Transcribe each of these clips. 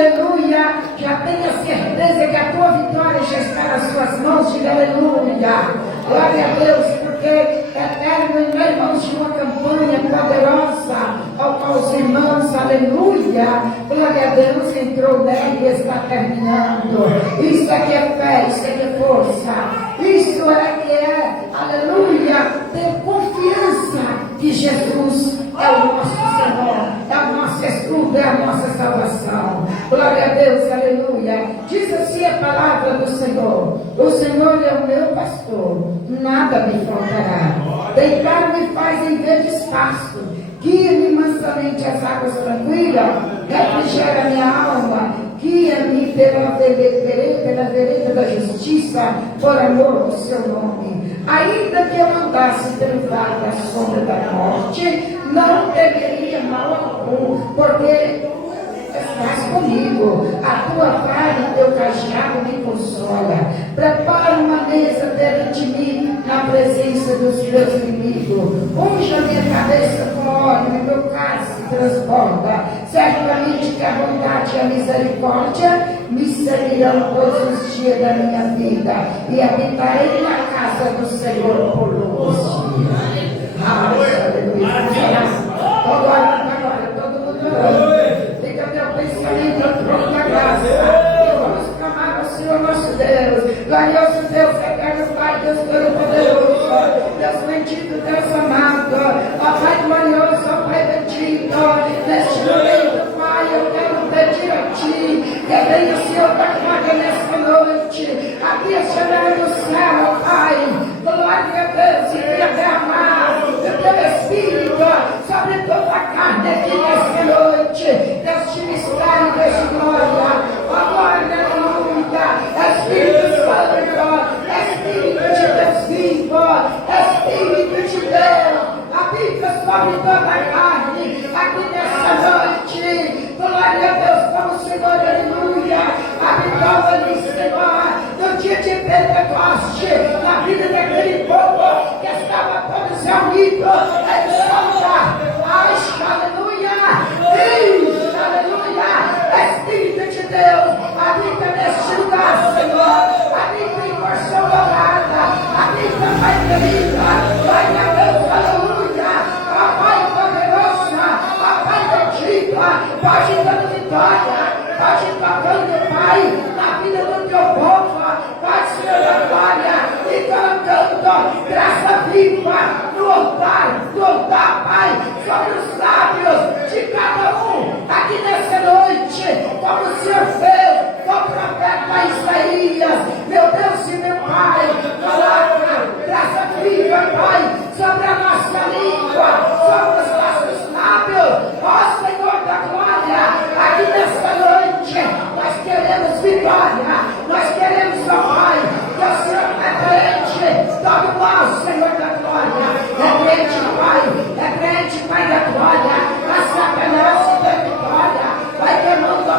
aleluia, já tenha certeza que a tua vitória já está nas suas mãos, diga aleluia. Glória a Deus, porque eterno, meu irmãos, de uma campanha poderosa ao qual os irmãos, aleluia, glória a Deus, entrou nela e está terminando. Isso é que é fé, isso é que é força, isso é que é, aleluia, ter confiança que Jesus é o nosso Senhor, é o nosso escudo, é a nossa salvação. Glória a Deus, aleluia. Diz assim a palavra do Senhor: o Senhor é o meu pastor, nada me faltará. Deitar-me faz em verdes pastos, guia-me mansamente às águas tranquilas, refrigera minha alma, guia-me pela vereda da justiça, por amor do seu nome. Ainda que eu andasse pelo vale da sombra da morte, não temeria mal algum, porque estás comigo. A tua vara e teu cajado me consola. Prepara uma mesa diante de mim, na presença dos meus inimigos. Unge a minha cabeça com óleo e meu cálice transborda. Certamente que a bondade e a misericórdia me seguirão todos os dias da minha vida, e habitarei na casa do Senhor por longos dias. Aleluia. Agora, todo mundo orando. Fica teu pensamento no trono da graça. E vamos clamar ao Senhor nosso Deus. Glorioso Deus, eterno Pai, Deus Todo-Poderoso, Deus bendito, Deus amado, ó Pai glorioso, ó Pai bendito, neste momento, Pai, eu quero pedir a Ti, que venha o Senhor da glória nesta noite, aqui a janela do céu, ó Pai, glória a Deus, e venha derramar o Teu Espírito sobre toda a carne aqui nesta noite. Deus te mistério, Deus de glória, ó glória, aleluia, Espírito Santo, Espírito de Deus vivo, Espírito de Deus, habita sobre toda a carne aqui nesta noite. Glória a Deus, como o Senhor, aleluia, habitou ali, Senhor, no dia de Pentecoste, na vida daquele povo que estava todos reunidos em Santa, aleluia, diz, aleluia, Espírito de Deus, habita neste lugar, Senhor, habita em porção dourada, habita, Pai querida, glória a Deus, aleluia, ó Pai poderoso, ó Pai bendito, pode dando vitória, pode tocando, Pai, na vida do teu povo, Pai, Senhor da glória, e colocando graça viva no altar, Pai, sobre os lábios de cada um, aqui nessa noite, como o Senhor fez com o profeta Isaías. Meu Deus e meu Pai, coloca graça viva, Pai, sobre a nossa língua, sobre os nossos lábios, ó Senhor da glória, aqui nesta noite, nós queremos vitória, nós queremos, ó Pai, que o Senhor repreende todo mal, Senhor da glória, repreende, Pai da glória, a Satanás da vitória, vai queimando, ó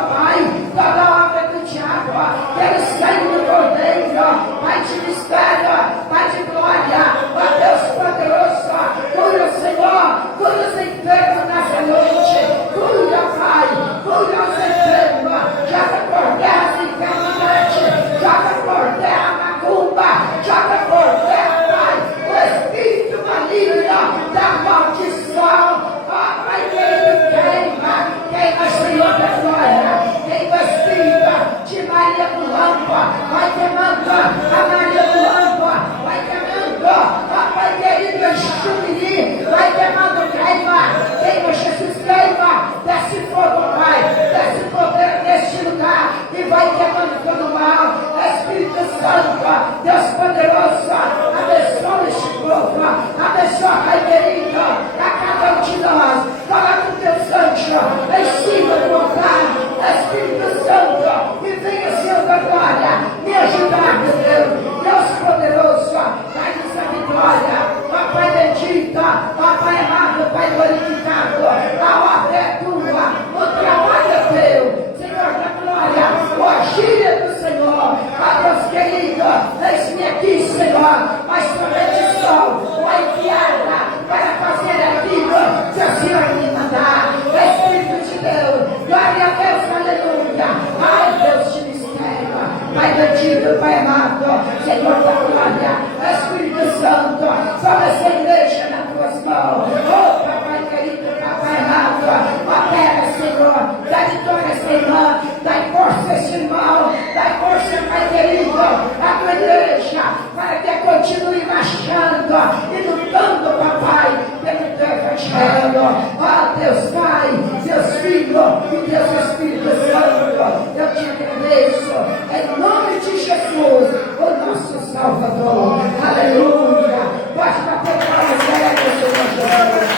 prometido, Pai amado, Senhor da glória, Espírito Santo, toma essa igreja nas tuas mãos. Oh, Papai querido, Papai amado, opera, Senhor, dá vitória a essa irmã, dá força a esse irmão, dá força, Pai querido, a tua igreja, para que continue marchando e lutando, Papai, pelo teu evangelho. Ó Deus Pai, Deus Filho e Deus Espírito Santo, eu te agradeço, em nome de Jesus, o nosso Salvador. Aleluia. Pode bater palmas para ele, Senhor Jesus.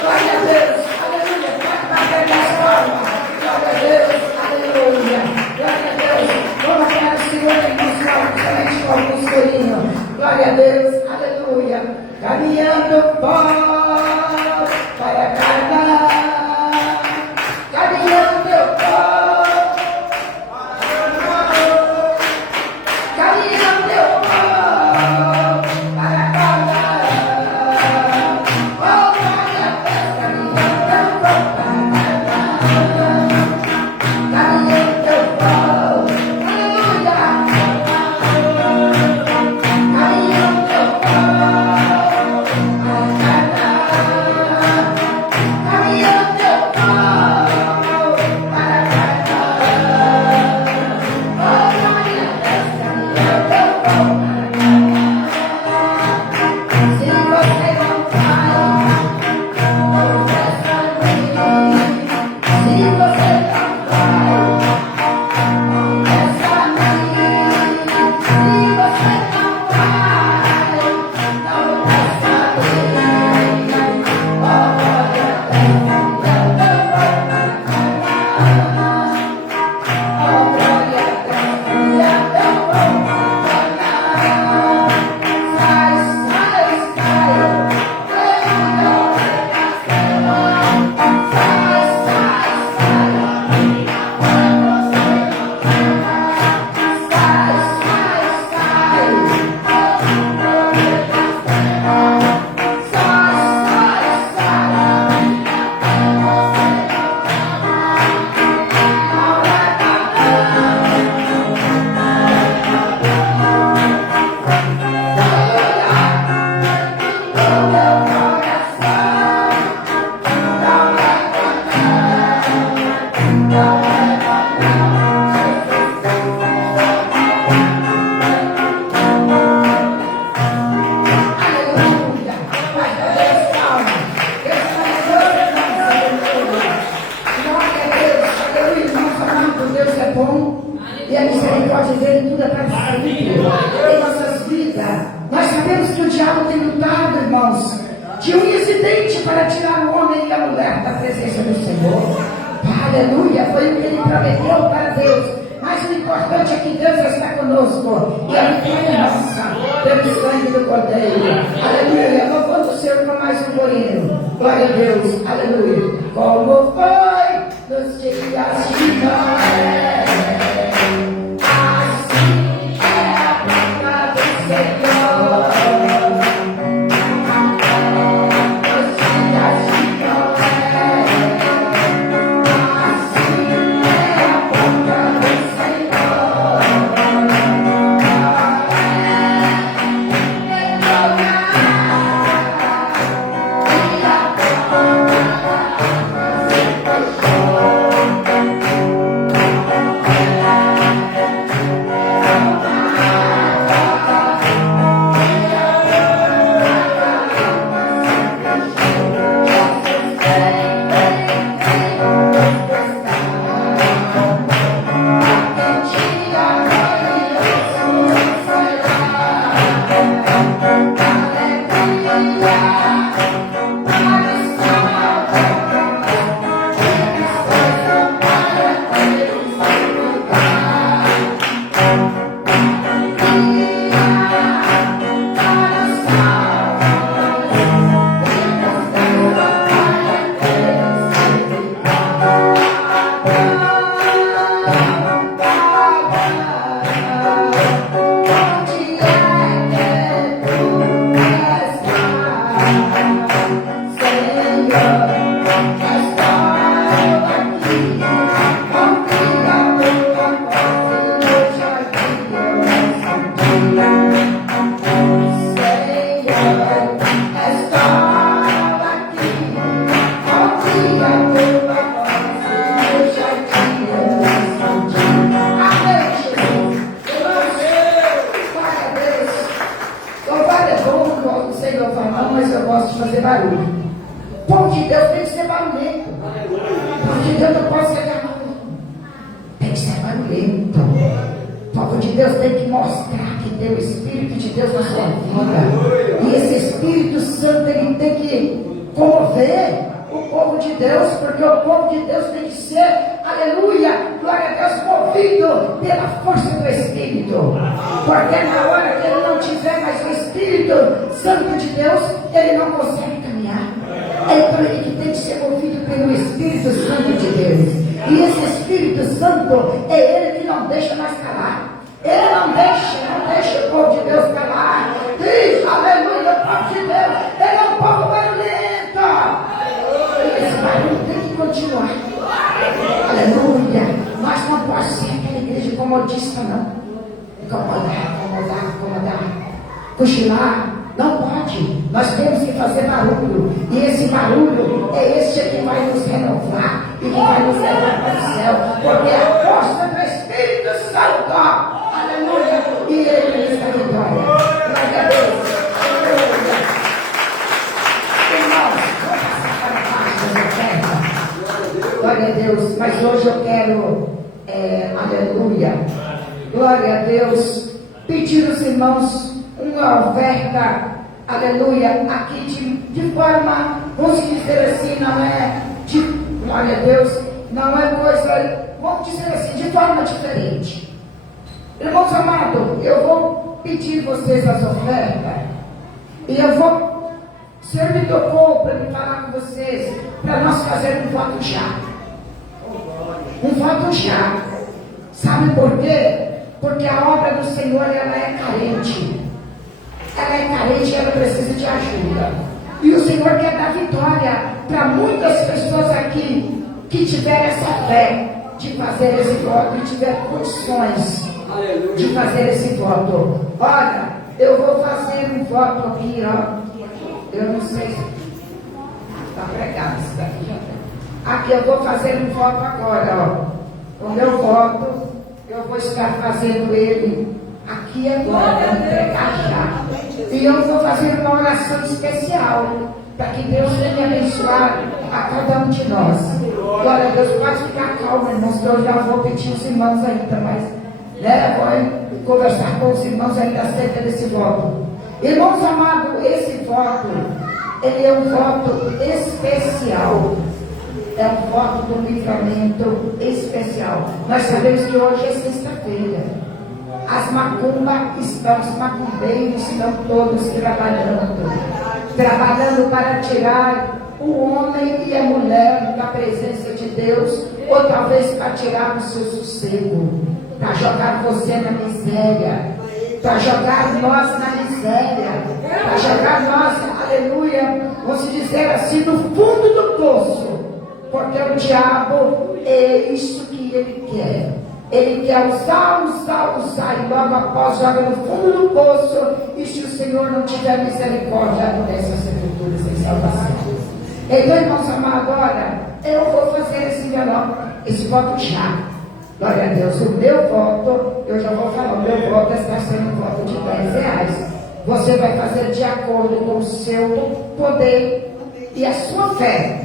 Glória a Deus. Aleluia. Pode bater nas palmas. Glória a Deus. Aleluia. Glória a Deus. Vamos para o Senhor e mostrar somente com o escurinho. Glória a Deus. Aleluia. Caminhando para Canaã. Caminhando avivamento. O povo de Deus não pode ser barulhento. Tem que ser barulhento. O povo de Deus tem que mostrar que tem o Espírito de Deus na sua vida. E esse Espírito Santo, ele tem que comover o povo de Deus, porque o povo de Deus tem que ser, aleluia, glória a Deus, movido pela força do Espírito. Porque na hora que ele não tiver mais o Espírito Santo de Deus, ele não consegue caminhar. Então ele tem que ser movido pelo Espírito Santo de Deus. E esse Espírito Santo é ele que não deixa nós calar. Ele não deixa o povo de Deus calar. Diz, aleluia, o povo de Deus, ele é um povo barulhento. Esse barulho tem que continuar. Aleluia. Nós não podemos ser aquela igreja comodista, não. Incomodar. Cochilar. Não pode. Nós temos que fazer barulho. E esse barulho é esse que vai nos renovar e que vai nos levar para o céu. Porque é a força do Espírito Santo. Aleluia. E ele nos dá vitória. Glória a Deus. Aleluia. Irmãos, vamos passar para a parte da terra. Glória a Deus. Mas hoje eu quero, aleluia. Glória a Deus. Pedir aos irmãos uma oferta, aleluia, aqui de forma, vamos dizer assim, não é de, glória a Deus, não é coisa, vamos dizer assim, de forma diferente. Irmãos amados, eu vou pedir vocês as ofertas, e eu vou, o Senhor me tocou para me falar com vocês, para nós fazermos um voto já. Um voto já. Sabe por quê? Porque a obra do Senhor, ela é carente. Ela é carente e ela precisa de ajuda. E o Senhor quer dar vitória para muitas pessoas aqui que tiverem essa fé de fazer esse voto e tiver condições de fazer esse voto. Olha, eu vou fazer um voto aqui, ó. Eu não sei se está pregado isso daqui. Aqui eu vou fazer um voto agora, ó. O meu voto, eu vou estar fazendo ele aqui agora, para entregar já. E eu vou fazer uma oração especial para que Deus venha abençoar a cada um de nós. Glória a Deus, pode ficar calmo, irmãos, que eu já vou pedir os irmãos ainda, mas vou conversar com os irmãos ainda acerca desse voto. Irmãos amados, esse voto, ele é um voto especial. É um voto do livramento especial. Nós sabemos que hoje é sexta-feira. As os macumbeiros estão todos trabalhando para tirar o homem e a mulher da presença de Deus, ou talvez para tirar o seu sossego, para jogar você na miséria, para jogar nós na miséria, para jogar nós, aleluia, vamos dizer assim, no fundo do poço, porque o diabo é isso que ele quer. Ele quer usar, e logo após joga no fundo do poço, e se o Senhor não tiver misericórdia, dessa sepultura sem salvação. Então, irmãos amados, agora, eu vou fazer esse voto já. Glória a Deus, o meu voto, eu já vou falar, o meu voto está sendo um voto de R$10. Você vai fazer de acordo com o seu poder e a sua fé.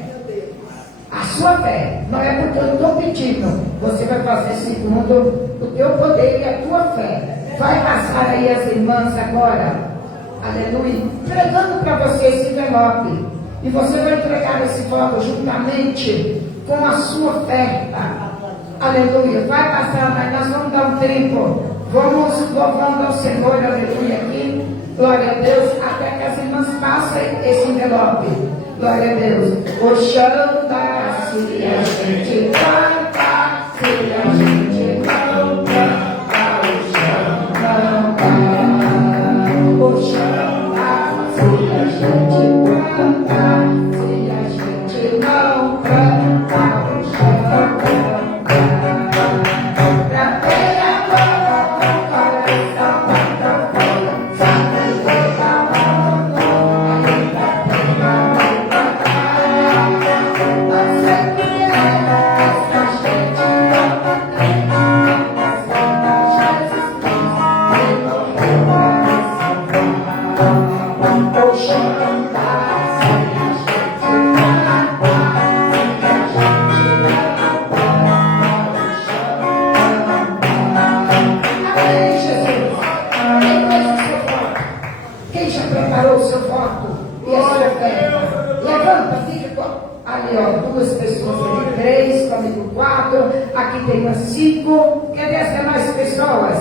A sua fé, não é porque eu estou pedindo, você vai fazer segundo o teu poder e a tua fé. Vai passar aí as irmãs agora, aleluia, entregando para você esse envelope. E você vai entregar esse voto juntamente com a sua oferta. Aleluia, vai passar, mas nós vamos dar um tempo. Vamos louvando ao Senhor, aleluia, aqui. Glória a Deus, até que as irmãs passem esse envelope. Glória a Deus. O chão dá, se a gente canta, se a gente não canta, o chão não dá. O chão dá, se a gente canta, se a gente não canta, o chão não dá. Pra ter agora o coração pra fora, sabe que tá bom, ainda tem amor. Não sei o que é essa gente. Aqui, ó, 2 pessoas aqui, 3, comigo 4, aqui tem umas 5. Cadê as demais pessoas?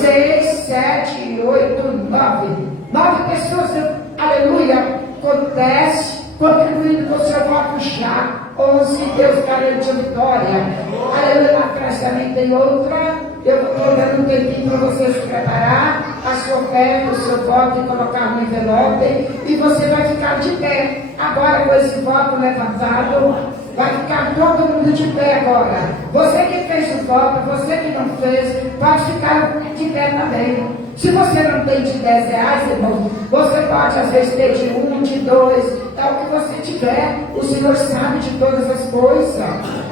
6, 7, 8, 9. 9 pessoas, aleluia, com 10, contribuindo com o seu voto chá. 11, Deus garante a vitória. Aleluia, na frente também tem outra. Eu estou dando um tempinho para você se preparar, a sua oferta, o seu voto e colocar no envelope. E você vai ficar de pé. Agora, com esse voto levantado, vai ficar todo mundo de pé agora. Você que fez o voto, você que não fez, pode ficar de pé também. Se você não tem de 10 reais, irmão, você pode às vezes ter de 1, de 2, é o que você tiver. O Senhor sabe de todas as coisas.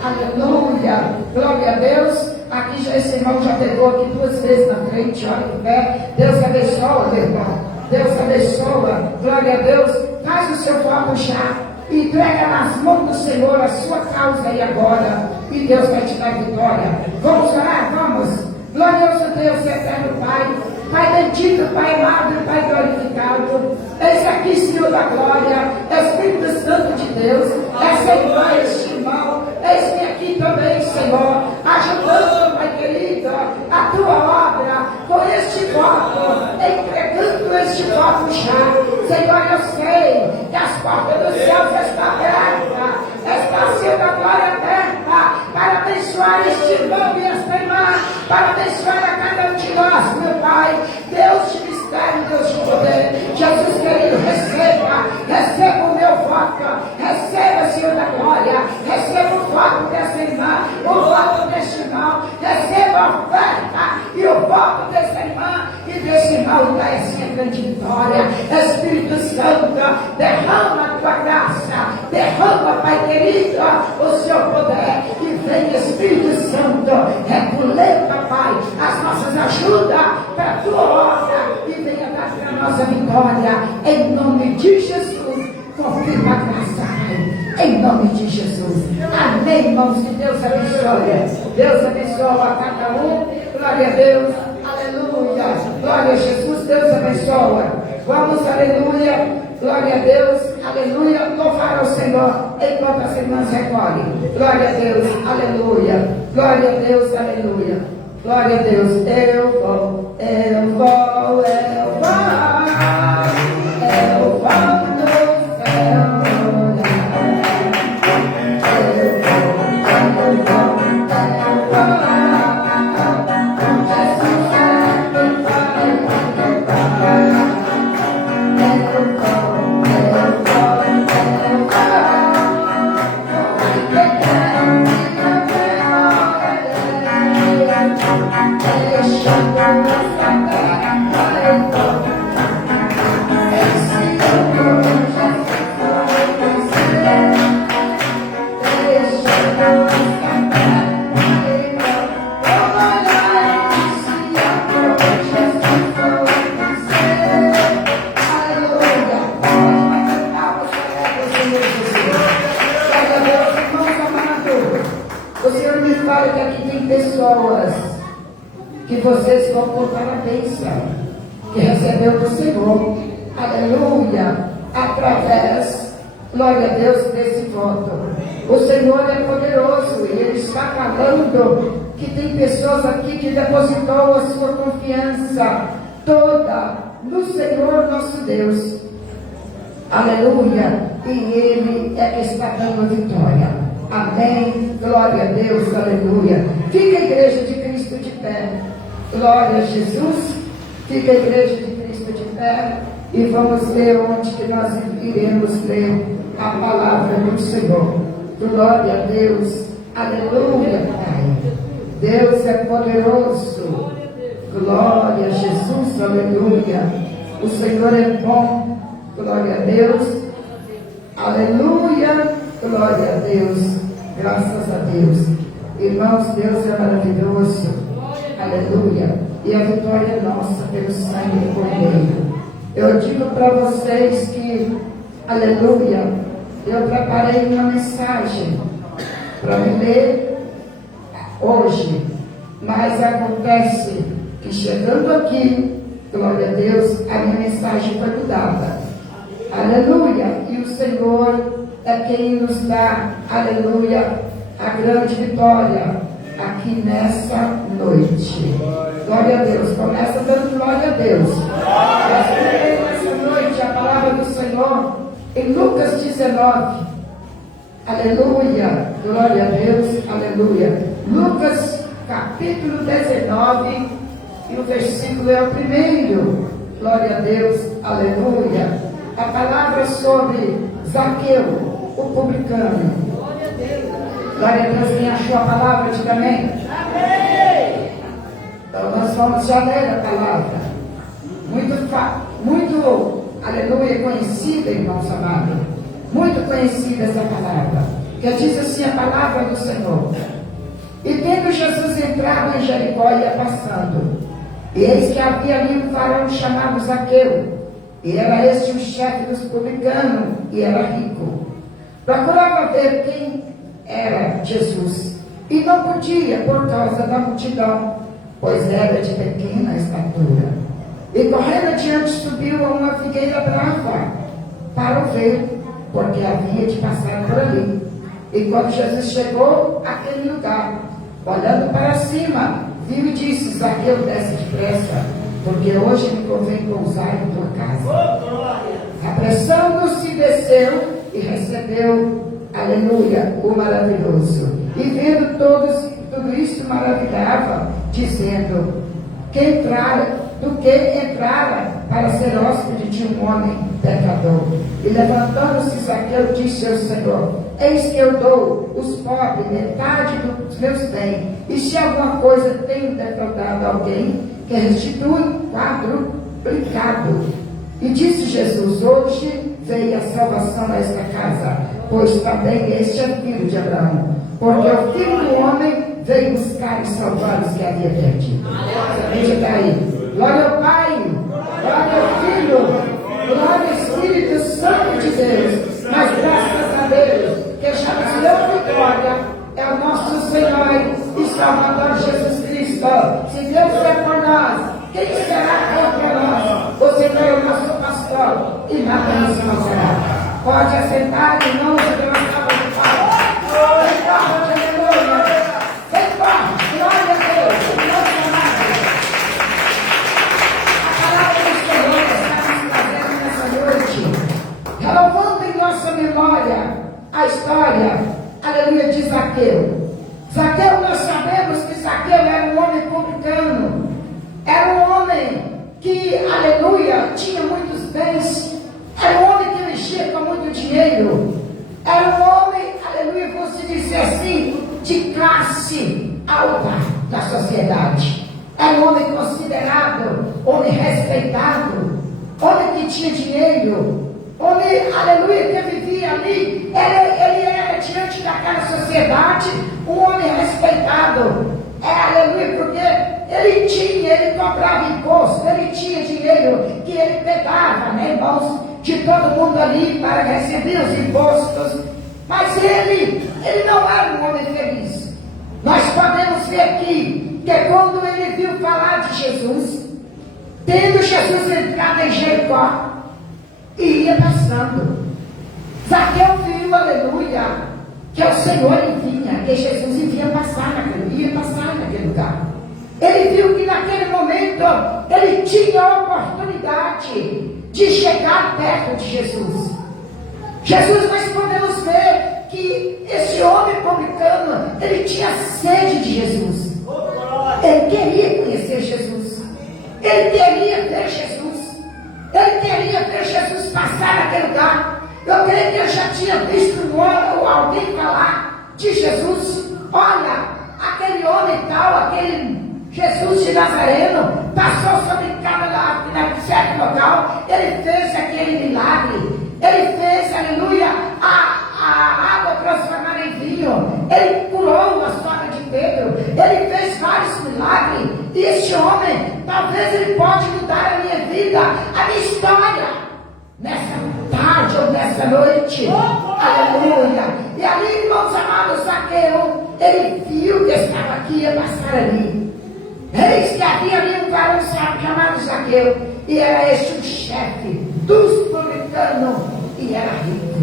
Aleluia, glória a Deus. Aqui já esse irmão já pegou aqui 2 vezes na frente, olha que pé. Deus abençoa, meu irmão. Deus abençoa, glória a Deus. Faz o seu voto já. Entrega nas mãos do Senhor a sua causa aí agora. E Deus vai te dar vitória. Vamos orar? Vamos. Glorioso Deus, eterno Pai. Pai bendito, Pai amado, Pai glorificado. Eis aqui, Senhor da glória, Espírito Santo de Deus. Essa irmã, este irmão, eis-me aqui também, Senhor, ajudando, Pai querido, a tua obra, com este voto, entregando este voto já. Senhor, eu sei que as portas dos céus estão abertas, está sendo a glória aberta, para abençoar este irmão e esta irmã, para abençoar a cada um de nós, meu Pai. Deus de mistério, Deus de poder, Jesus querido, receba o meu voto, receba, Senhor da glória, receba o voto dessa irmã, o voto deste irmão, receba a oferta e o voto dessa irmã e desse irmão, da essa grande vitória. Espírito Santo, derrama a tua graça, derrama, Pai querido, o seu poder, e vem, Espírito Santo, regulenta, Pai, as nossas ajudas para a tua obra, e venha dar para a nossa vitória, em nome de Jesus. Confirma a graça, Pai, em nome de Jesus. Amém, irmãos, que Deus abençoe. Deus abençoe a cada um. Glória a Deus, aleluia. Glória a Jesus, Deus abençoe. Vamos, aleluia. Glória a Deus, aleluia. Louvar ao Senhor enquanto as irmãs recolhem. Glória a Deus, aleluia. Glória a Deus, aleluia. Glória a Deus. Eu vou, eu vou, eu vou. Eu vou no céu. Que vocês vão contar a bênção que recebeu do Senhor, aleluia, através, glória a Deus, desse voto. O Senhor é poderoso e Ele está falando que tem pessoas aqui que depositou a sua confiança toda no Senhor nosso Deus, aleluia, e Ele é que está dando a vitória. Amém, glória a Deus, aleluia. Fica a igreja de Cristo de pé. Glória a Jesus. Fica a igreja de Cristo de pé. E vamos ver onde que nós iremos ler a palavra do Senhor. Glória a Deus. Aleluia, Pai. Deus é poderoso. Glória a Jesus. Aleluia. O Senhor é bom. Glória a Deus. Aleluia. Glória a Deus. Graças a Deus. Irmãos, Deus é maravilhoso. Aleluia. E a vitória é nossa pelo sangue do Cordeiro. Eu digo para vocês que, aleluia, eu preparei uma mensagem para me ler hoje. Mas acontece que chegando aqui, glória a Deus, a minha mensagem foi mudada. Aleluia. E o Senhor é quem nos dá, aleluia, a grande vitória aqui nessa noite. Glória a Deus. Começa dando glória a Deus. Nessa noite a palavra do Senhor em Lucas 19. Aleluia. Glória a Deus. Aleluia. Lucas capítulo 19 e o versículo é o primeiro. Glória a Deus. Aleluia. A palavra sobre Zaqueu, o publicano. Glória a Deus. Quem achou a palavra, diga amém. Amém. Então nós vamos já ler a palavra. Muito, aleluia, conhecida, irmãos amados. Muito conhecida essa palavra. Que diz assim a palavra do Senhor. E tendo Jesus entrado em Jericó, ia passando. E eis que havia ali um varão chamado Zaqueu. E era este o chefe dos publicanos, e era rico. Procurava ver quem era Jesus, e não podia por causa da multidão, pois era de pequena estatura. E correndo adiante subiu a uma figueira brava para o ver, porque havia de passar por ali. E quando Jesus chegou àquele lugar, olhando para cima, viu e disse: Zaqueu, desce depressa, porque hoje me convém pousar em tua casa. Apressando-se, desceu e recebeu, aleluia, o maravilhoso. E vendo tudo isso maravilhava, dizendo que entrara para ser hóspede de um homem pecador. E levantando-se Zaqueu, disse ao Senhor: eis que eu dou os pobres metade dos meus bens, e se alguma coisa tenho defraudado alguém, que restitui quadruplicado. E disse Jesus: hoje veio a salvação a esta casa, pois também este é filho de Abraão, porque o Filho do Homem veio buscar e salvar os que havia perdido. Diga aí: glória ao Pai, glória ao Filho, glória ao Espírito Santo de Deus. Mas graças a Deus, que já nos deu vitória, é o nosso Senhor e Salvador Jesus Cristo. Se Deus é por nós, quem será contra nós? O Senhor é o nosso pastor e nada nos faltará. Pode assentar, irmãos, e Deus salva de paz. Vem forte, aleluia. Vem forte, glória a Deus. Nossa amada. A palavra do Senhor está nos trazendo nessa noite, renovando em nossa memória a história, aleluia, de Zaqueu. Zaqueu, nós sabemos que Zaqueu era um homem publicano. Era um homem que, aleluia, tinha muitos bens. Era um homem que mexia com muito dinheiro. Era um homem, aleluia, vamos dizer assim, de classe alta da sociedade. Era um homem considerado, homem respeitado, homem que tinha dinheiro, homem, aleluia, que vivia ali. Ele era, diante daquela sociedade, um homem respeitado. Aleluia, porque ele cobrava imposto, ele tinha dinheiro que ele pegava, né, irmãos, de todo mundo ali para receber os impostos. Mas ele não era um homem feliz. Nós podemos ver aqui que quando ele viu falar de Jesus, tendo Jesus entrado em Jericó, e ia passando, Zaqueu viu, aleluia, que o Senhor vinha, que Jesus ia passar naquele lugar. Ele viu que naquele momento ele tinha a oportunidade de chegar perto de Jesus. Nós podemos ver que esse homem publicano, ele tinha sede de Jesus. Ele queria conhecer Jesus. Ele queria ver Jesus. Ele queria ver Jesus passar naquele lugar. Eu creio que ele já tinha visto alguém falar de Jesus. Olha, aquele homem tal, aquele Jesus de Nazareno, passou sobre cada certo local. Ele fez aquele milagre. Ele fez, aleluia, a água transformar em vinho. Ele curou a sogra de Pedro. Ele fez vários milagres. E este homem, talvez ele pode mudar a minha vida, a minha história, nessa tarde ou nessa noite. Aleluia. E ali, irmãos amados, Zaqueu, ele viu que estava aqui, ia passar ali. Eis que havia ali um varão chamado Zaqueu, e era este o chefe dos publicanos, e era rico.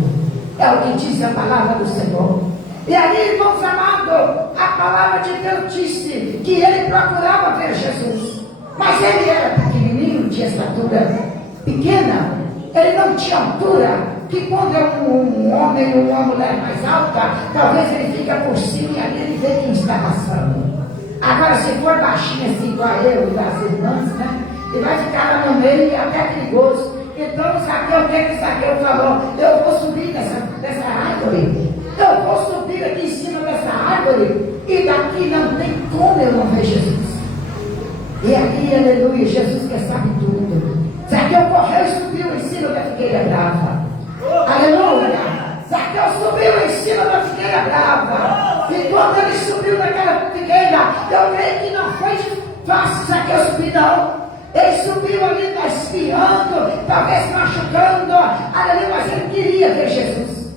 É o que diz a palavra do Senhor. E aí, irmãos amados, a palavra de Deus disse que ele procurava ver Jesus. Mas ele era pequenininho, de estatura pequena. Ele não tinha altura. Que quando é um homem ou uma mulher mais alta, talvez ele fica por cima e ali ele vê quem está passando. Agora, se for baixinho assim, igual eu e as irmãs, né? Ele vai ficar lá no meio e é até perigoso. Então, Zaqueu, o que Zaqueu falou? Eu vou subir dessa árvore. Eu vou subir aqui em cima dessa árvore. E daqui não tem como eu não ver Jesus. E aqui, aleluia, Jesus que sabe tudo. Zaqueu correu e subiu em cima da figueira brava. Aleluia! Zaqueu subiu em cima da figueira brava. E quando ele subiu naquela figueira, eu creio que não foi fácil Zaqueu subir, não. Ele subiu ali, está esfriando, talvez machucando. Aleluia, mas ele queria ver Jesus.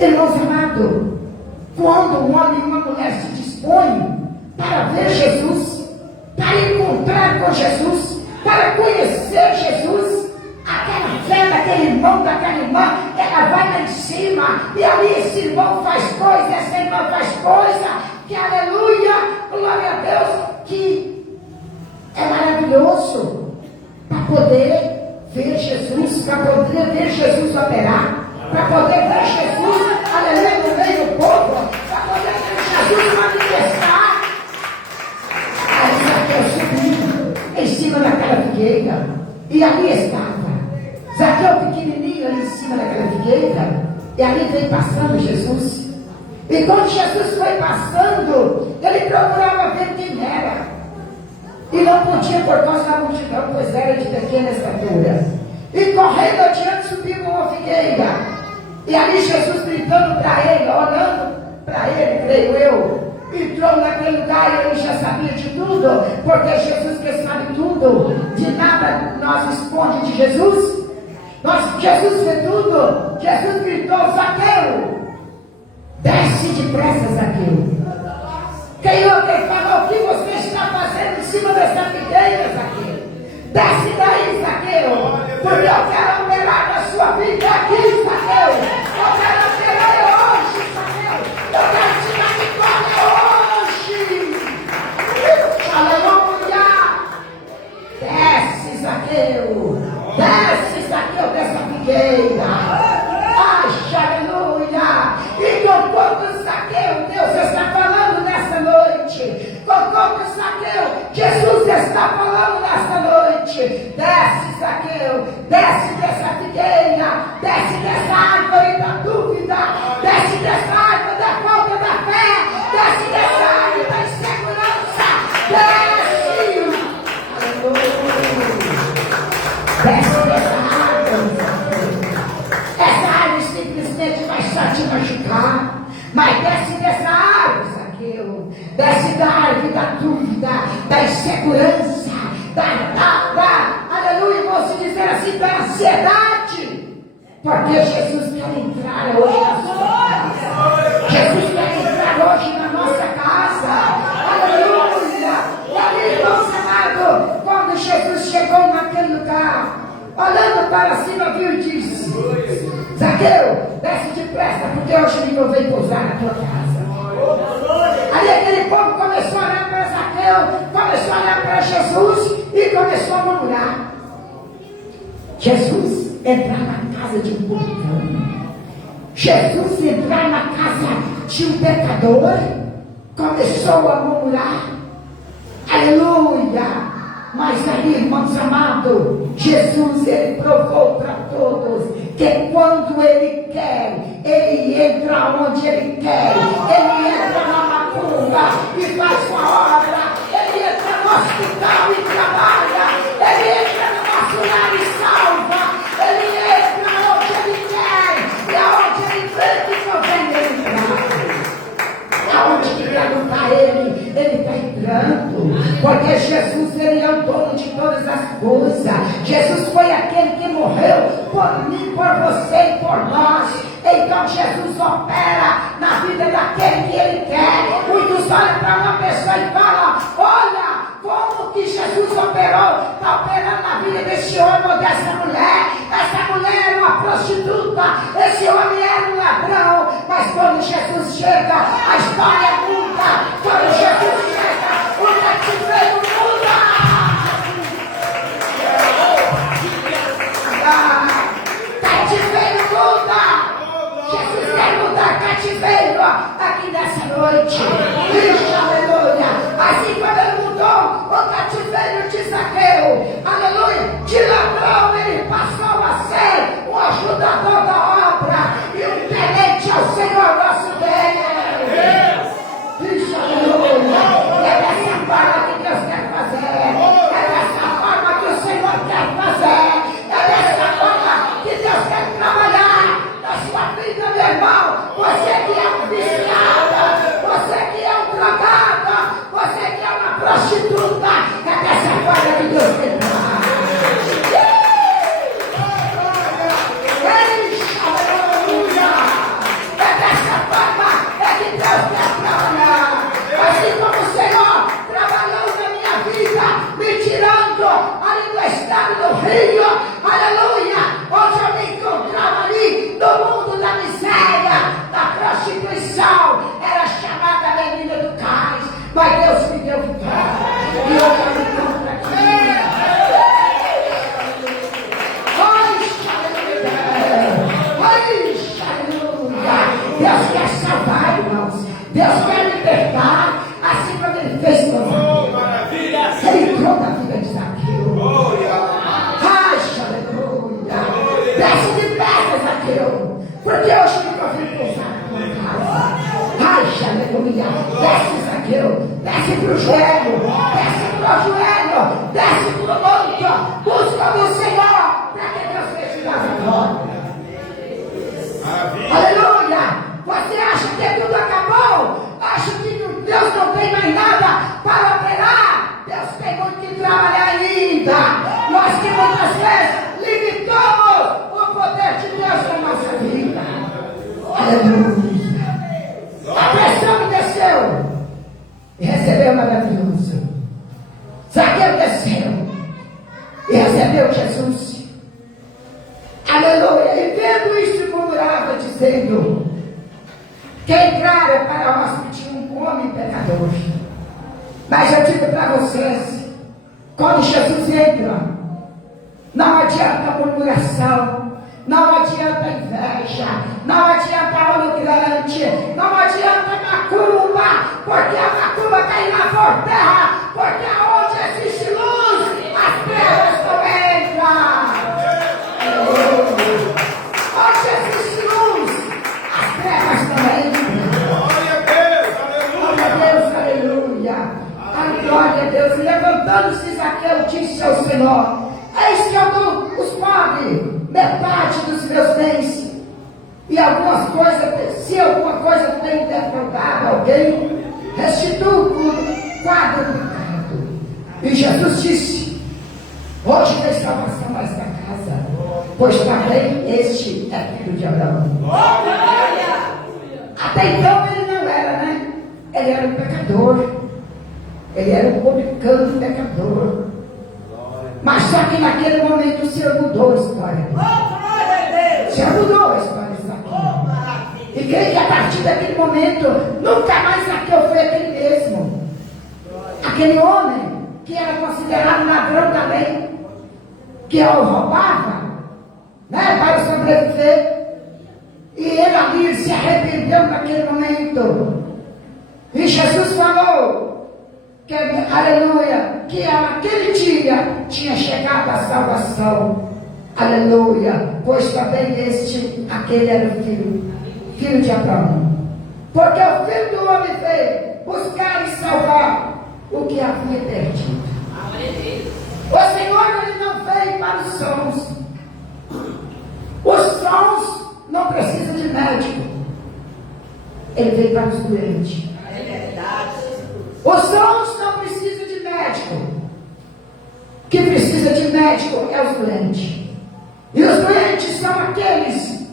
Irmãos amados, quando um homem e uma mulher se dispõem para ver Jesus, para encontrar com Jesus, para conhecer Jesus, aquela fé daquele irmão, daquela irmã, ela vai lá em cima, e ali esse irmão faz coisa, essa irmã faz coisa, que aleluia, glória a Deus, que é maravilhoso, para poder ver Jesus, para poder ver Jesus operar, para poder ver Jesus, aleluia, no meio do povo, para poder ver Jesus manifestar. Aí Zaqueu subiu em cima daquela figueira, e ali estava Zaqueu pequenininho ali em cima daquela figueira, e ali veio passando Jesus. E quando Jesus foi passando, ele procurava ver quem era. E não podia por causa da multidão, pois era de pequena estatura. E correndo adiante subiu uma figueira. E ali Jesus gritando para ele, olhando para ele, creio eu, entrou naquele lugar e ele já sabia de tudo, porque Jesus que sabe tudo, de nada nós esconde de Jesus. Jesus vê tudo. Jesus gritou, Zaqueu, desce depressa, Zaqueu. Quem ouve falou, o que você está fazendo em cima dessa figueira, Zaqueu? Desce daí, Zaqueu, porque eu quero operar na sua vida aqui, Zaqueu. Eu quero operar hoje, Zaqueu. Eu quero te dar vitória hoje. Aleluia. Desce, Zaqueu. Desce, Zaqueu, dessa figueira. Aleluia. E com todo Zaqueu, Deus está falando nessa noite. Com todo Zaqueu, Jesus está falando nessa noite. Desce, Zaqueu, desce dessa figueira, desce dessa árvore da dúvida, desce dessa árvore da falta da fé, desce dessa árvore da insegurança, desce. Aleluia. Desce dessa árvore, essa árvore simplesmente vai só te machucar, mas desce dessa árvore, Zaqueu, desce da árvore da dúvida, da insegurança, aleluia, vou se dizer assim, da ansiedade, porque Jesus quer entrar hoje na sua casa, Jesus quer entrar hoje na nossa casa, aleluia. E ali, irmãos amados, quando Jesus chegou naquele lugar, olhando para cima, viu e disse, Zaqueu, desce depressa, porque hoje eu venho pousar na tua casa. Aí aquele povo começou a olhar para Zaqueu, começou a olhar para Jesus e começou a murmurar. Jesus entrar na casa de um publicano, Jesus entrar na casa de um pecador, começou a murmurar. Aleluia. Mas aí, irmãos amados, Jesus, ele provou para todos que quando ele quer, ele entra onde ele quer, ele entra na macumba e faz uma obra, ele entra no hospital e trabalha, ele entra no nosso lar e salva, ele entra onde ele quer, e aonde ele vê que convém ele entrar. Aonde que perguntar ele está entrando. Porque Jesus, ele é o dono de todas as coisas. Jesus foi aquele que morreu por mim, por você e por nós. Então Jesus opera na vida daquele que ele quer. Muitos olham para uma pessoa e falam, olha como que Jesus operou, está operando na vida desse homem ou dessa mulher. Essa mulher era uma prostituta, esse homem era um ladrão, mas quando Jesus chega, a história muda. Quando Jesus chega, o cativeiro muda. Cativeiro muda. Jesus quer mudar cativeiro aqui nessa noite. Ixi, aleluia. Assim quando ele mudou o cativeiro de Zaqueu, aleluia, de ladrão ele passou a ser o ajudador da obra e um temente ao Senhor nosso Deus. Ixi, aleluia. É dessa forma que Deus quer fazer. É dessa forma que o Senhor quer fazer. É dessa forma que Deus quer trabalhar na sua vida, meu irmão. Você que é um viciado, você que é um drogado, você que é uma prostituta, é dessa forma que Deus quer trabalhar. É dessa forma que Deus quer trabalhar. Assim como o Senhor trabalhou na minha vida, me tirando ali do estado do Rio, aleluia, onde eu me encontrava ali no mundo da miséria, da prostituição, era chamada menina do cais, mas Deus me deu vitória, e hoje eu me encontro aqui. Deus quer salvar, irmãos. Deus quer libertar, assim como ele fez com Zaqueu. Ele entrou na vida de Zaqueu. Ai, aleluia. Desce depressa, Zaqueu, porque hoje eu nunca vim pousar na tua casa. Ai, aleluia. Desce, Zaqueu. Desce pro joelho. Desce pro joelho. Desce pro monte. Busca o Senhor, para que Deus seja casa agora. Aleluia! Você acha que tudo acabou? Acha que Deus não tem mais nada para operar? Deus tem muito que trabalhar ainda. Nós que muitas vezes limitamos o poder de Deus na nossa vida. Aleluia! A pressão desceu e recebeu maravilhoso. Zaqueu desceu e recebeu Jesus. Aleluia! E vendo isso, murmurava, dizendo: quem entrara para o hóspede um homem pecador. Mas eu digo para vocês, quando Jesus entra, não adianta murmuração, não adianta inveja, não adianta olho grande, não adianta macumba, porque a macumba cairá por terra, porque aonde existe luz, as trevas não entram. Onde existe luz, as trevas também. Glória a Deus, aleluia. Glória a Deus. E levantando-se Zaqueu, disse ao Senhor: eis que eu dou os pobres metade dos meus bens. E algumas coisas, se alguma coisa tem defraudado alguém, restituo por quadruplicado. E Jesus disse: hoje tem salvação nesta casa, pois também este é filho de Abraão. Até então ele não era, né? Ele era um pecador. Ele era um publicano pecador. Mas só que naquele momento o Senhor mudou a história. O Senhor mudou a história de Zaqueu. E creio que a partir daquele momento, nunca mais Zaqueu foi aquele mesmo. Aquele homem que era considerado ladrão da lei, que o roubava, né, para sobreviver. E ele ali se arrependeu naquele momento. E Jesus falou que, aleluia, que naquele dia tinha chegado a salvação. Aleluia. Pois também aquele era o filho de Abraão. Porque o Filho do Homem veio buscar e salvar o que havia perdido. O Senhor, ele não veio para os sãos. Os sãos não precisam de médico. Ele veio para os doentes. Os sãos não precisam de médico. O que precisa de médico é os doentes. E os doentes são aqueles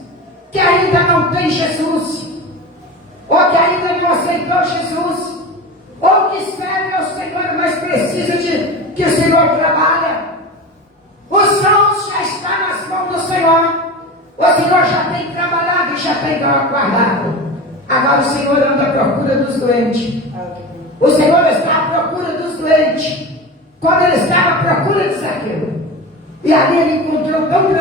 que ainda não têm Jesus, ou que ainda não aceitou Jesus, ou que servem ao Senhor, mas precisa de Agora o Senhor anda à procura dos doentes. O Senhor está à procura dos doentes. Quando ele estava à procura de Zaqueu, e ali ele encontrou tão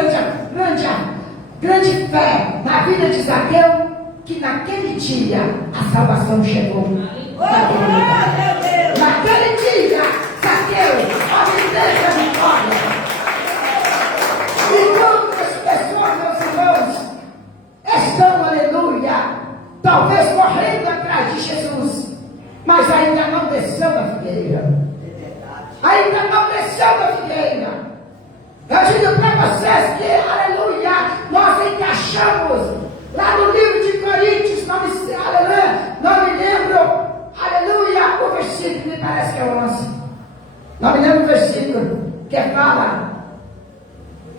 grande fé na vida de Zaqueu, que naquele dia a salvação chegou. Naquele dia, Zaqueu obteve a vitória. E quantas pessoas, meus irmãos, estão, aleluia, talvez correndo atrás de Jesus, mas ainda não desceu da figueira. Ainda não desceu da figueira. Eu digo para vocês que, aleluia, nós encaixamos lá no livro de Coríntios, não me lembro, aleluia, o versículo, me parece que é 11. Não me lembro o versículo que fala: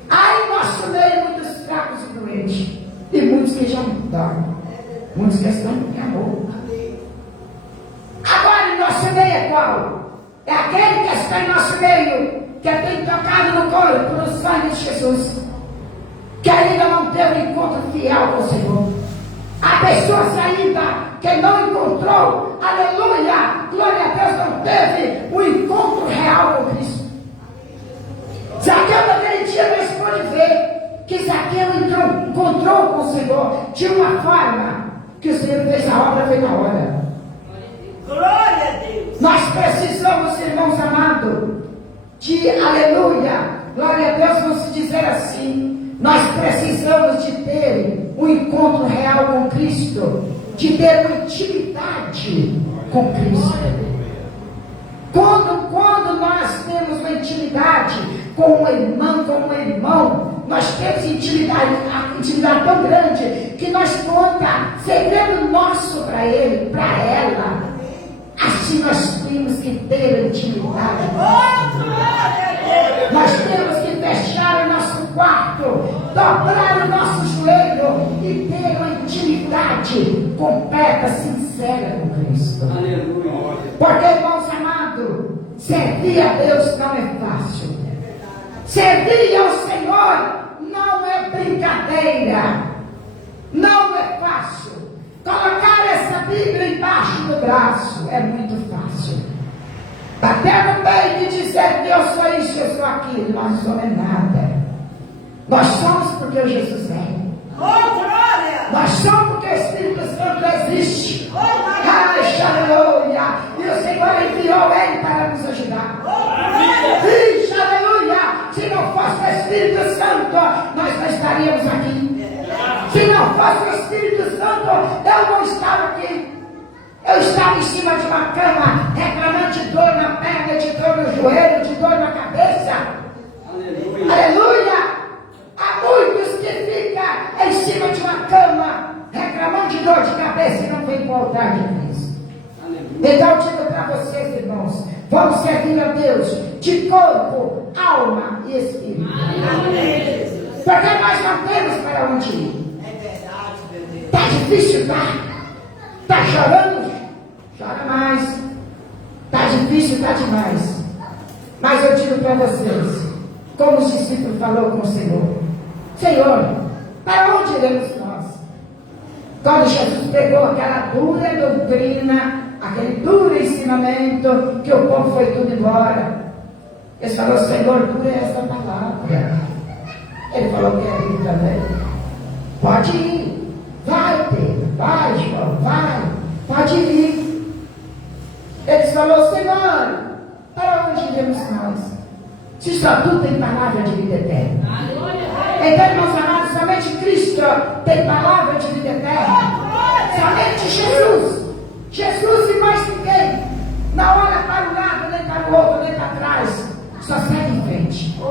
há em nosso meio muitos fracos e doentes, e muitos que já dormem, muitos que estão em amor. Agora, em nosso meio é qual? É aquele que está em nosso meio, que tem tocado no corpo, no sangue de Jesus, que ainda não teve um encontro fiel com o Senhor. Há pessoas ainda que não encontrou, aleluia, glória a Deus, não teve um encontro real com Cristo. Zaqueu naquele dia nós pode ver que Zaqueu encontrou com o Senhor de uma forma que o Senhor fez a obra, foi na hora. Glória a Deus. Nós precisamos, irmãos amados, de, aleluia, glória a Deus, vamos dizer assim, nós precisamos de ter um encontro real com Cristo, de ter uma intimidade com Cristo. Quando nós temos uma intimidade com um irmão, nós temos intimidade tão grande, que nós conta segredo nosso para ele, para ela. Assim nós temos que ter intimidade. Nós temos que fechar o nosso quarto, dobrar o nosso joelho e ter uma intimidade completa, sincera com Cristo. Aleluia. Porque, irmãos amados, servir a Deus não é fácil. Servir ao Senhor não é brincadeira. Não é fácil. Colocar essa Bíblia embaixo do braço é muito fácil. Bater no peito e dizer que eu sou isso, eu sou aquilo. Nós não somos nada. Nós somos porque o Jesus é. Nós somos porque o Espírito Santo existe. Aleluia. E o Senhor enviou ele para nos ajudar. Diz, aleluia. Se não fosse o Espírito Santo, nós não estaríamos aqui. Se não fosse o Espírito Santo, eu não estava aqui. Eu estava em cima de uma cama, reclamando de dor na perna, de dor no joelho, de dor na cabeça. Aleluia. Aleluia. Há muitos que ficam em cima de uma cama, reclamando de dor de cabeça e não vem com o altar de Cristo. Então eu digo para vocês, irmãos, vamos servir a Deus de corpo, alma e espírito. Porque nós não temos para onde ir. Está difícil, está chorando? Chora mais. Está difícil, está demais. Mas eu digo para vocês, como os discípulos falou com o Senhor: Senhor, para onde iremos nós? Quando Jesus pegou aquela dura doutrina, aquele duro ensinamento, que o povo foi tudo embora, ele falou: Senhor, dura é essa palavra. Ele falou que é ir também. Pode ir. Vai, Pedro, vai, João, vai, pode ir. Ele falou: Senhor, para onde iremos nós? Se só tu tem palavra de vida eterna. Então, irmãos amados, somente Cristo tem palavra de vida eterna. Somente Jesus. Jesus e mais ninguém. Não olha para o lado, nem para o outro, nem para trás. Só segue em frente.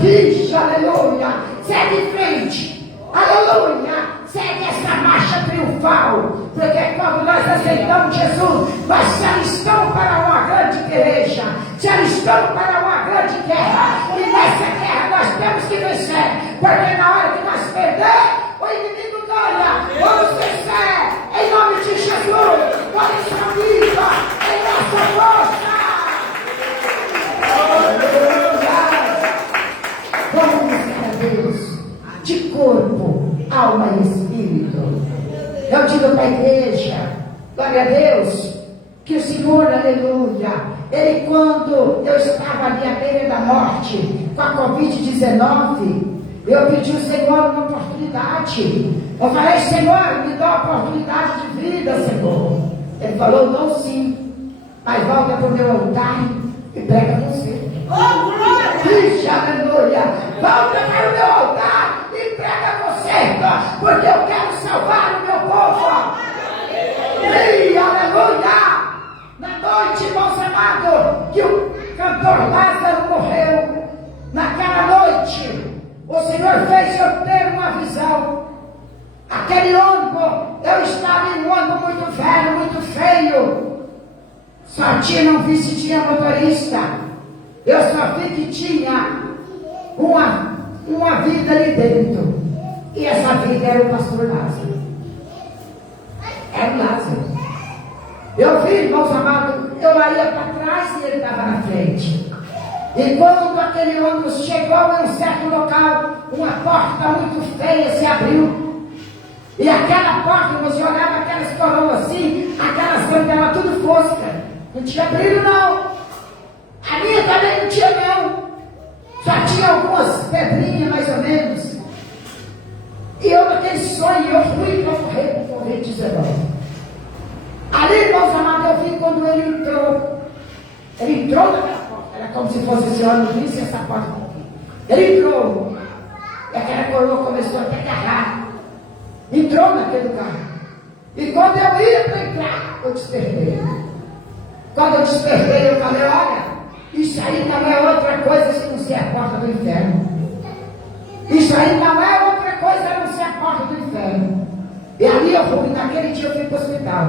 Vixe, aleluia. Segue em frente. Aleluia. Segue essa marcha triunfal, porque quando nós aceitamos Jesus, nós se alistamos para uma grande peleja, se alistamos para uma grande guerra, e nessa guerra nós temos que vencer, porque na hora que nós perder, o inimigo ganha. Vamos vencer, em nome de Jesus, com essa vida, em nossa força. Vamos buscar a Deus de corpo, alma e espírito. Eu digo para a igreja, glória a Deus, que o Senhor, aleluia, Ele, quando eu estava ali à beira da morte, com a Covid-19, eu pedi ao Senhor uma oportunidade. Eu falei, Senhor, me dá uma oportunidade de vida, Senhor. Ele falou, não sim, mas volta para o meu altar e prega você. Oh, glória! Ixi, aleluia! Volta para o meu altar e prega você, porque eu quero salvar o meu povo. Ei, aleluia! Na noite, irmãos amados, que o cantor Lázaro morreu, naquela noite, o Senhor fez eu ter uma visão. Aquele ônibus, eu estava em um ônibus muito velho, muito feio. Só tinha, não vi se tinha motorista. Eu só vi que tinha uma vida ali dentro. E essa vida era o pastor Lázaro. Era o Lázaro. Eu vi, irmãos amados, eu ia para trás e ele estava na frente. E quando aquele ônibus chegou em um certo local, uma porta muito feia se abriu. E aquela porta, você olhava aquelas coroas assim, aquelas jantelas tudo fosca. Não tinha brilho não. A minha também não tinha não. Só tinha algumas pedrinhas mais ou menos. E eu naquele sonho, eu fui para correr com o 19. Ali, irmãos amados, eu vi quando ele entrou. Ele entrou naquela porta. Era como se fosse esse ano, não visse essa porta. Ele entrou. E aquela coroa começou a te agarrar. Entrou naquele lugar. E quando eu ia para entrar, eu despertei. Quando eu despertei, eu falei, olha, isso aí não é outra coisa se não ser a porta do inferno. Isso aí não é outra coisa a não ser a porta do inferno. E ali eu fui, naquele dia eu fui para o hospital.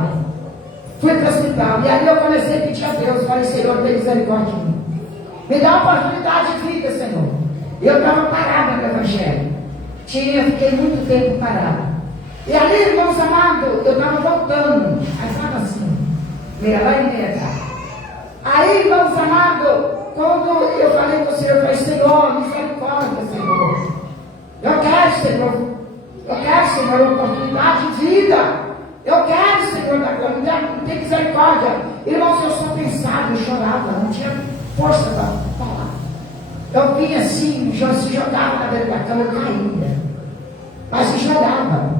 Fui para o hospital. E ali eu comecei a pedir a Deus, falei, Senhor, tem misericórdia de mim. Me dá uma oportunidade de vida, Senhor. E eu estava parada no Evangelho. Fiquei muito tempo parada. E ali, irmãos amados, eu estava voltando. Aí estava assim, meia lá e meia cá. Aí, irmãos amados, quando eu falei com o Senhor, eu falei, Senhor, misericórdia, Senhor. Eu quero, Senhor, uma oportunidade de vida. Eu quero, Senhor, da glória, não tem misericórdia. Irmãos, eu só pensava, eu chorava, não tinha força para falar. Eu vinha assim, se jogava na beira da cama, eu caía. Mas eu chorava.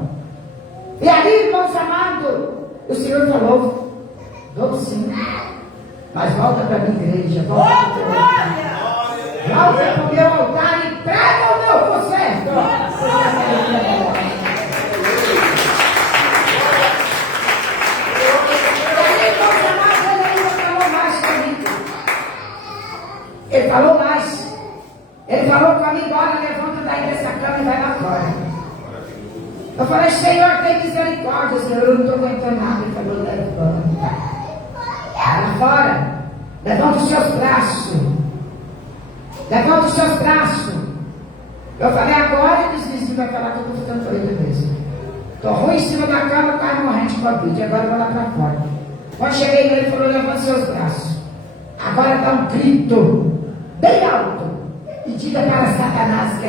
E ali, irmãos amados, o Senhor falou, dou sim, mas volta para a minha igreja, volta para o meu altar. Volta para o meu altar e prega o meu concerto. Ele falou mais. Ele falou comigo, olha, levanta daí dessa cama e vai lá fora. Eu falei, Senhor, tem misericórdia, Senhor, eu não estou aguentando nada. Ele falou, levanta. Vai lá fora. Levanta os seus braços. Levanta os seus braços. Eu falei, agora os vizinhos vão falar que eu estou ficando doido mesmo. Estou ruim em cima da cama, quase morrendo de Covid. Agora eu vou lá para fora. Quando cheguei nele, ele falou, levanta os seus braços. Agora dá um grito bem alto e diga para Satanás que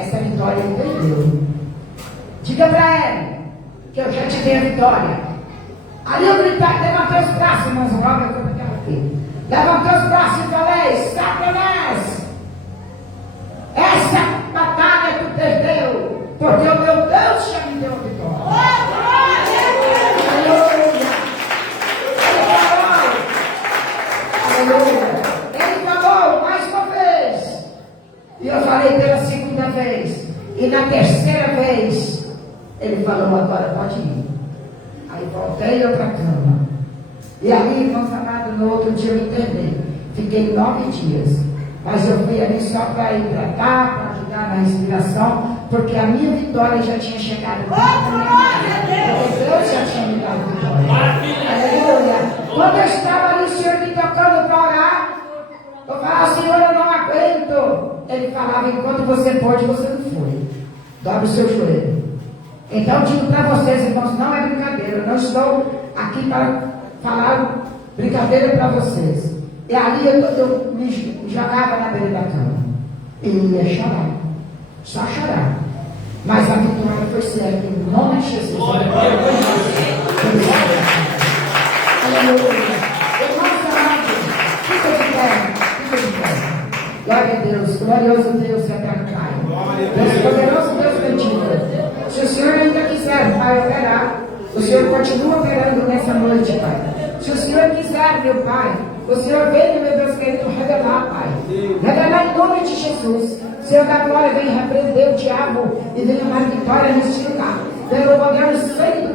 essa vitória ele perdeu. Diga para ele que eu já te dei a vitória. Ali eu gritei, levantei os braços, irmãos, o Robert, como eu aqui. Levantei os braços e falei, Satanás, essa batalha tu perdeu, porque o meu Deus já me deu a vitória. Aleluia. Ele falou mais uma vez. E eu falei pela segunda vez. E na terceira vez, ele falou, agora pode ir. Aí voltei eu para a cama. E aí, irmãos amados, no outro dia eu internei. Fiquei 9 dias. Mas eu fui ali só para hidratar, para ajudar na respiração, porque a minha vitória já tinha chegado. Porque Deus já tinha me dado vitória. Aleluia. Quando eu estava ali, o Senhor me tocando para orar, eu falava, Senhor, eu não aguento. Ele falava, enquanto você pode, você não foi. Dobre o seu joelho. Então eu digo para vocês, irmãos, não é brincadeira. Eu não estou aqui para falar brincadeira para vocês. E ali eu me jogava na beira da cama. E ia chorar. Só chorar. Mas a vitória foi certa, em nome de Jesus. Aleluia. Irmãos amados, fica de pé, fica de pé. Glória a Deus, glorioso Deus e eterno Pai. Deus poderoso, Deus bendito. Se o Senhor ainda quiser, Pai, operar, o Senhor continua operando nessa noite, Pai. Se o Senhor quiser, meu Pai, o Senhor vem, meu Deus querido, revelar, Pai. Revelar em nome de Jesus. Senhor da glória, vem repreender o diabo e vem dar vitória neste lugar. Pelo poder do sangue do